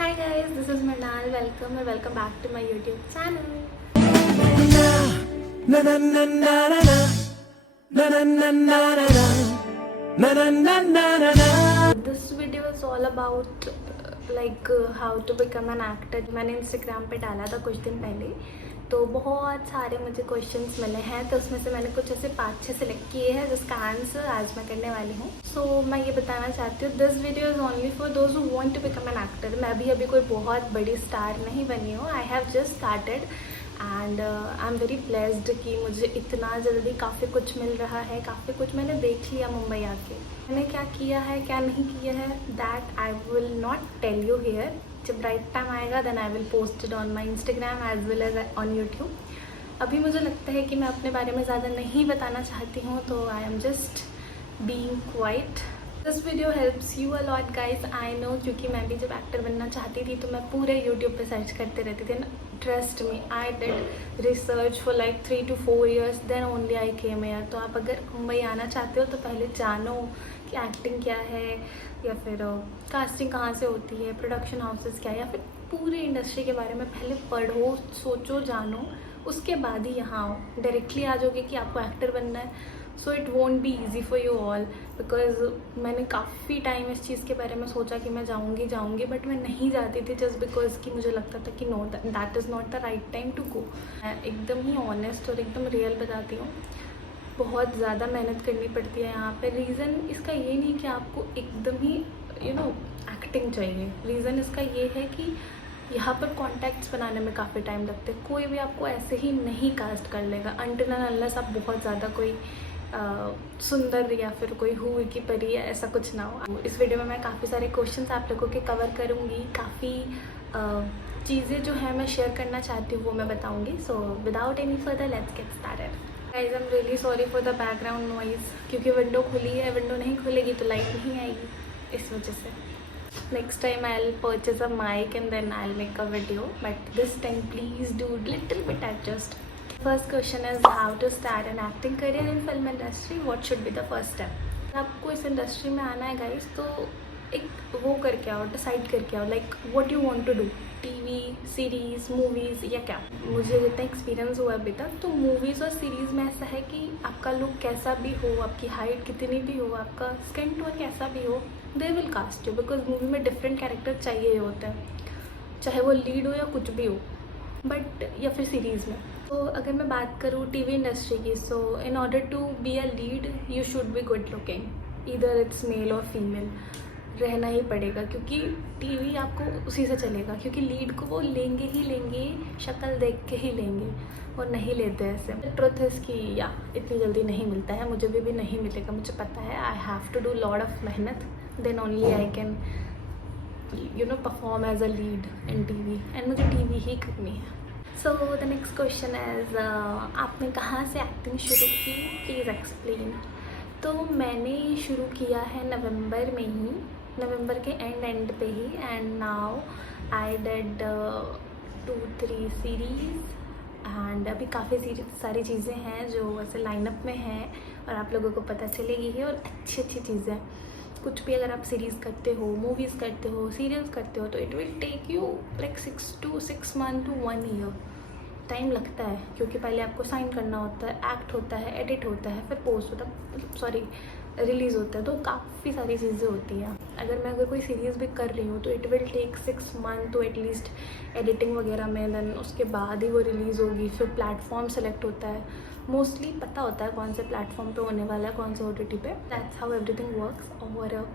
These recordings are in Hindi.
Hi guys, this is Mrinal. Welcome and welcome back to my YouTube channel. Na na na na na na na na na na na na na na na na. This video is all about how to become an actor. मैंने Instagram पे डाला था कुछ दिन पहले, तो बहुत सारे मुझे क्वेश्चंस मिले हैं, तो उसमें से मैंने कुछ ऐसे 5-6 सिलेक्ट किए हैं जिसका आंसर आज मैं करने वाली हूँ. सो मैं ये बताना चाहती हूँ, this video is only for those who want to become an actor. मैं भी अभी कोई बहुत बड़ी स्टार नहीं बनी हूँ. I have just started and I am very blessed कि मुझे इतना जल्दी काफ़ी कुछ मिल रहा है. काफ़ी कुछ मैंने देख लिया मुंबई आके. मैंने क्या किया है क्या नहीं किया है, that I will not tell you here. जब राइट टाइम आएगा then I will post it on my Instagram as well as on YouTube. अभी मुझे लगता है कि मैं अपने बारे में ज़्यादा नहीं बताना चाहती हूँ, तो I am just being quite. This video helps you a lot guys, I know, क्योंकि मैं भी जब एक्टर बनना चाहती थी तो मैं पूरे यूट्यूब पे सर्च करते रहती थी. Trust me, I did research for like 3 to 4 years, then only I came here. तो आप अगर मुंबई आना चाहते हो तो पहले जानो कि एक्टिंग क्या है, या फिर कास्टिंग कहाँ से होती है, प्रोडक्शन हाउसेस क्या है, या फिर पूरी इंडस्ट्री के बारे में पहले पढ़ो, सोचो, जानो. उसके बाद ही यहाँ आओ. डायरेक्टली आ जाओगे कि आपको एक्टर बनना है, so it won't be easy for you all. Because मैंने काफ़ी टाइम इस चीज़ के बारे में सोचा कि मैं जाऊँगी, बट मैं नहीं जाती थी जस्ट बिकॉज कि मुझे लगता था कि no, that is not the right time to go. मैं एकदम ही ऑनेस्ट और एकदम रियल बताती हूँ. बहुत ज़्यादा मेहनत करनी पड़ती है यहाँ पे. रीज़न इसका ये नहीं कि आपको एकदम ही एक्टिंग चाहिए. रीज़न इसका ये है कि यहाँ पर कॉन्टैक्ट्स बनाने में काफ़ी टाइम लगते हैं. कोई भी आपको ऐसे ही नहीं कास्ट कर लेगा अनटिल एंड अनलेस आप बहुत ज़्यादा कोई सुंदर या फिर कोई हुई की परी है, ऐसा कुछ ना हो. इस वीडियो में मैं काफ़ी सारे क्वेश्चंस आप लोगों के कवर करूँगी. काफ़ी चीज़ें जो है मैं शेयर करना चाहती हूँ वो मैं बताऊँगी. So without any further let's get started. Guys I am really sorry for the background noise, क्योंकि विंडो खुली है. विंडो नहीं खुलेगी तो लाइट नहीं आएगी, इस वजह से. Next time I will purchase a mic and then I will make a video, but this time please do little bit adjust. First question is how to start an acting career in film industry. What should be the first step? आपको इस इंडस्ट्री में आना है गाइस, तो एक वो करके आओ, डिसाइड करके आओ like what you want to do. TV series, movies या क्या. मुझे जितना एक्सपीरियंस हुआ अभी तक, तो मूवीज़ और सीरीज़ में ऐसा है कि आपका लुक कैसा भी हो, आपकी हाइट कितनी भी हो, आपका स्किन टोन कैसा भी हो, they will cast you. Because movie में डिफरेंट कैरेक्टर चाहिए होते हैं, चाहे वो लीड हो या कुछ भी हो, बट या फिर सीरीज़ में. तो अगर मैं बात करूँ टीवी इंडस्ट्री की, so in order to be a lead you should be good looking. Either it's male or female रहना ही पड़ेगा, क्योंकि टीवी आपको उसी से चलेगा. क्योंकि लीड को वो लेंगे ही लेंगे, शक्ल देख के ही लेंगे, और नहीं लेते ऐसे. ट्रुथ इज़ कि या इतनी जल्दी नहीं मिलता है. मुझे भी नहीं मिलेगा, मुझे पता है. I have to do lot of मेहनत, then only I can perform as a lead in TV, and मुझे टीवी ही करनी है. So the next question is, आपने कहाँ से एक्टिंग शुरू की, प्लीज़ एक्सप्लेन. तो मैंने शुरू किया है नवंबर में ही, नवंबर के एंड पे ही. And now I did 2-3 series, and अभी काफ़ी सारी चीज़ें हैं जो ऐसे लाइनअप में हैं और आप लोगों को पता चलेगी ही. और अच्छी चीज़ें. कुछ भी अगर आप सीरीज़ करते हो, मूवीज़ करते हो, सीरियल्स करते हो, तो it will take you like 6 months to 1 year. Time लगता है, क्योंकि पहले आपको साइन करना होता है, एक्ट होता है, एडिट होता है, फिर पोस्ट होता है, रिलीज़ होता है. तो काफ़ी सारी चीज़ें होती हैं. अगर कोई सीरीज़ भी कर रही हूँ तो इट विल टेक 6 months तो एटलीस्ट एडिटिंग वगैरह में, देन उसके बाद ही वो रिलीज़ होगी. फिर प्लेटफॉर्म सेलेक्ट होता है, मोस्टली पता होता है कौन से प्लेटफॉर्म पे होने वाला है, कौन से OTT पे. That's how everything works. और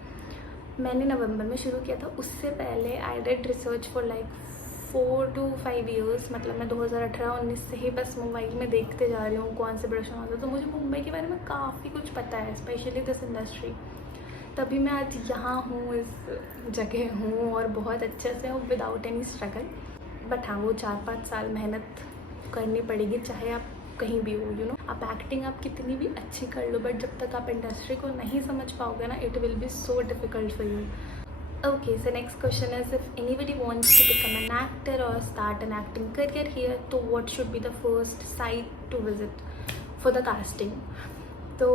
मैंने नवंबर में शुरू किया था. उससे पहले आई did research for like 4 to 5 years. मतलब मैं 2018-19 से ही बस मोबाइल में देखते जा रही हूँ कौन से प्रोडक्शन हाउस है. तो मुझे मुंबई के बारे में काफ़ी कुछ पता है, स्पेशली दिस इंडस्ट्री. तभी मैं आज यहाँ हूँ, इस जगह हूँ, और बहुत अच्छे से हूँ, विदाउट एनी स्ट्रगल. बट हाँ, वो 4-5 साल मेहनत करनी पड़ेगी, चाहे आप कहीं भी हो. आप एक्टिंग आप कितनी भी अच्छी कर लो, बट जब तक आप इंडस्ट्री को नहीं समझ पाओगे ना, it will B so difficult for you. Okay, so next question is, if anybody wants to become an actor or start an acting career here, so what should be the first site to visit for the casting? तो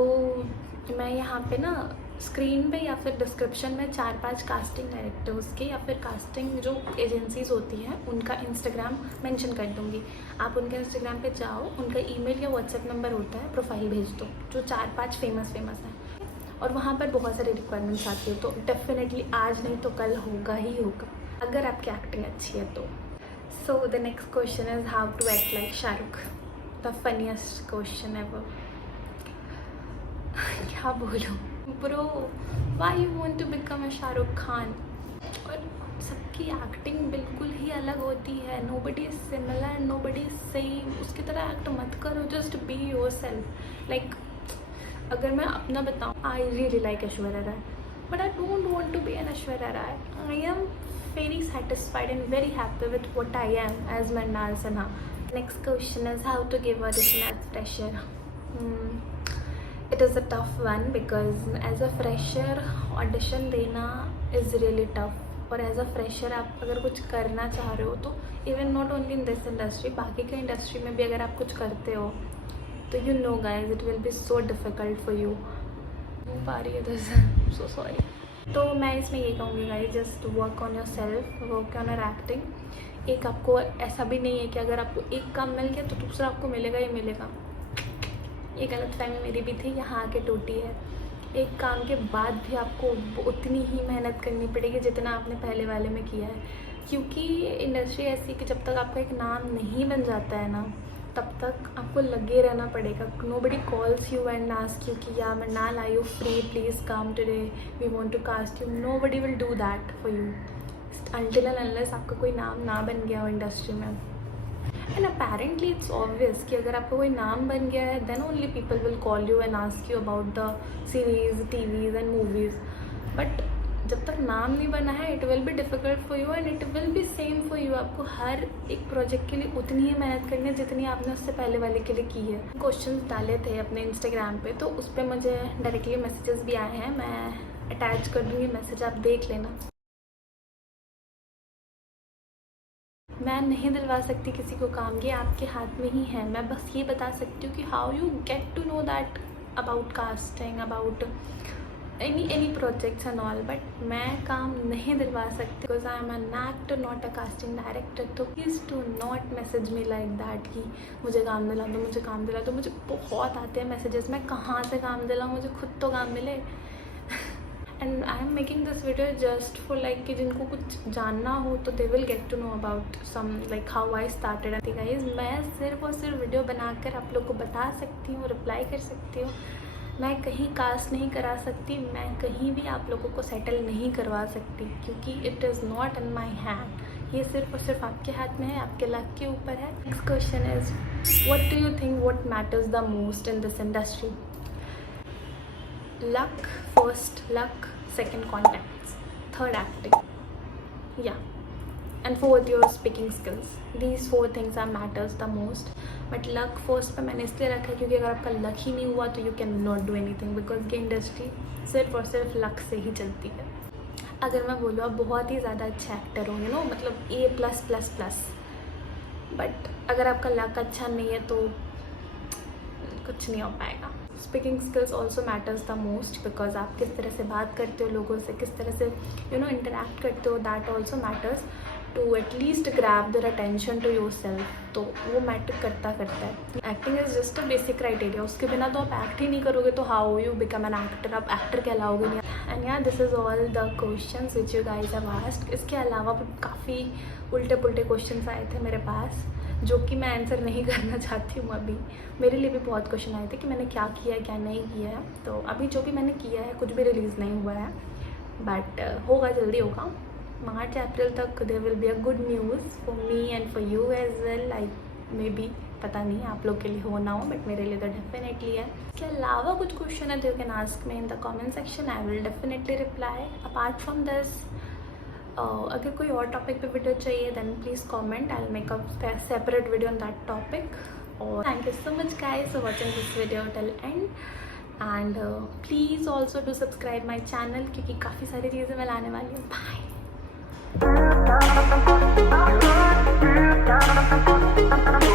मैं यहाँ पे ना स्क्रीन पे या फिर डिस्क्रिप्शन में 4-5 कास्टिंग डायरेक्टर्स के या फिर कास्टिंग जो एजेंसीज होती हैं उनका इंस्टाग्राम मेंशन कर दूँगी। आप उनके इंस्टाग्राम पे जाओ, उनका ईमेल या व्हाट्सएप नंबर होता है, प्रोफाइल भेज दो, जो 4-5 फेमस हैं और वहाँ पर बहुत सारी रिक्वायरमेंट्स आती है। तो डेफिनेटली आज नहीं तो कल होगा ही होगा, अगर आपकी एक्टिंग अच्छी है तो। So the next question is how to act like Shahrukh. The funniest question ever. क्या बोलूँ bro, why you want to become a Shahrukh Khan. और सबकी एक्टिंग बिल्कुल ही अलग होती है, nobody is similar, nobody is same. उसकी तरह एक्ट मत करो, जस्ट बी योरसेल्फ। लाइक अगर मैं अपना बताऊँ, I really like Aishwarya Rai, but I don't want to be an Aishwarya Rai. I am very satisfied and very happy with what I am as Mrinal Sinha. Next question is how to give audition as fresher. It is a tough one because as a fresher audition देना is really tough. और एज अ फ्रेशर आप अगर कुछ करना चाह रहे हो तो even not only in this industry, बाकी के इंडस्ट्री में भी अगर आप कुछ करते हो तो you know guys it will B so difficult for you. पा रही है दिस, सो सॉरी। तो मैं इसमें ये कहूँगी guys, just work on your self, work on your acting. एक आपको ऐसा भी नहीं है कि अगर आपको एक काम मिल गया तो दूसरा आपको मिलेगा ही मिलेगा। ये गलतफहमी मेरी भी थी, यहाँ आके टूटी है। एक काम के बाद भी आपको उतनी ही मेहनत करनी पड़ेगी जितना आपने पहले वाले में किया है, क्योंकि इंडस्ट्री ऐसी कि जब तक आपका एक नाम नहीं बन जाता है ना, तब तक आपको लगे रहना पड़ेगा। Nobody calls you and ask you कि या Mrinal are you free, please come today, we want to cast you. Nobody will do that for you until and unless आपका कोई नाम ना बन गया हो इंडस्ट्री में। एंड अपेरेंटली इट्स ऑब्वियस कि अगर आपका कोई नाम बन गया है then only people will call you and ask you about the series, TVs and movies. But जब तक नाम नहीं बना है it will be difficult for you and it will be same for you. आपको हर एक प्रोजेक्ट के लिए उतनी ही मेहनत करनी है जितनी आपने उससे पहले वाले के लिए की है। क्वेश्चंस डाले थे अपने इंस्टाग्राम पे, तो उस पर मुझे डायरेक्टली मैसेजेस भी आए हैं, मैं अटैच कर दूँगी मैसेज, आप देख लेना। मैं नहीं दिलवा सकती किसी को काम, ये आपके हाथ में ही है। मैं बस ये बता सकती हूँ कि how you get to know that about casting, about any projects and all, but मैं काम नहीं दिलवा सकती because I am an actor not a casting director. तो please do not message me like that कि मुझे काम दिला दो, मुझे काम दिला दो। मुझे बहुत आते हैं मैसेजेस, मैं कहाँ से काम दिलाऊँ, मुझे खुद तो काम मिले। And I am making this video just for like कि जिनको कुछ जानना हो तो they will get to know about some like how I started. Guys मैं सिर्फ और सिर्फ वीडियो बनाकर आप लोग को बता सकती हूँ, रिप्लाई कर सकती हूँ। मैं कहीं कास्ट नहीं करा सकती, मैं कहीं भी आप लोगों को सेटल नहीं करवा सकती, क्योंकि it is not in my hand. ये सिर्फ और सिर्फ आपके हाथ में है, आपके लक के ऊपर है। Next question is what do you think what matters the most in this industry. Luck first, luck second contacts, third acting, या and fourth your speaking skills. These 4 things are matters the most. But luck first पे मैंने इसलिए रखा है क्योंकि अगर आपका लक ही नहीं हुआ तो you can not do anything, because ये इंडस्ट्री सिर्फ और सिर्फ लक से ही चलती है। अगर मैं बोलूँ आप बहुत ही ज़्यादा अच्छे एक्टर हो, यू नो, मतलब A+++, बट अगर आपका लक अच्छा नहीं है तो कुछ नहीं हो पाएगा। Speaking skills also matters the most, because आप किस तरह से बात करते हो लोगों से, किस तरह से इंटरेक्ट करते हो, that also matters to at least grab their attention to yourself. तो वो मैटर करता है। Acting is just a basic criteria, उसके बिना तो आप एक्ट ही नहीं करोगे तो how you become an actor, आप एक्टर कहलाओगे नहीं। And yeah this is all the questions which you guys have asked. इसके अलावा भी काफ़ी उल्टे पुल्टे क्वेश्चंस आए थे मेरे पास जो कि मैं आंसर नहीं करना चाहती हूँ अभी। मेरे लिए भी बहुत क्वेश्चन आए थे कि मैंने क्या किया है क्या नहीं किया है। तो अभी जो भी मैंने किया है कुछ भी रिलीज़ नहीं हुआ है, बट होगा, जल्दी होगा। मार्च अप्रैल तक there will be a good news for me and for you as well. Like maybe, पता नहीं आप लोग के लिए हो ना हो, बट मेरे लिए तो डेफिनेटली है। इसके अलावा कुछ क्वेश्चन है तो you can ask me in the comment section, I will definitely reply. Apart from this अगर कोई और टॉपिक पे वीडियो चाहिए then please comment, I will make a separate video on that topic. और thank you so much guys for watching this video till end, and please also do subscribe my channel, क्योंकि काफ़ी सारी चीज़ें मैं लाने वाली हूँ। बाय।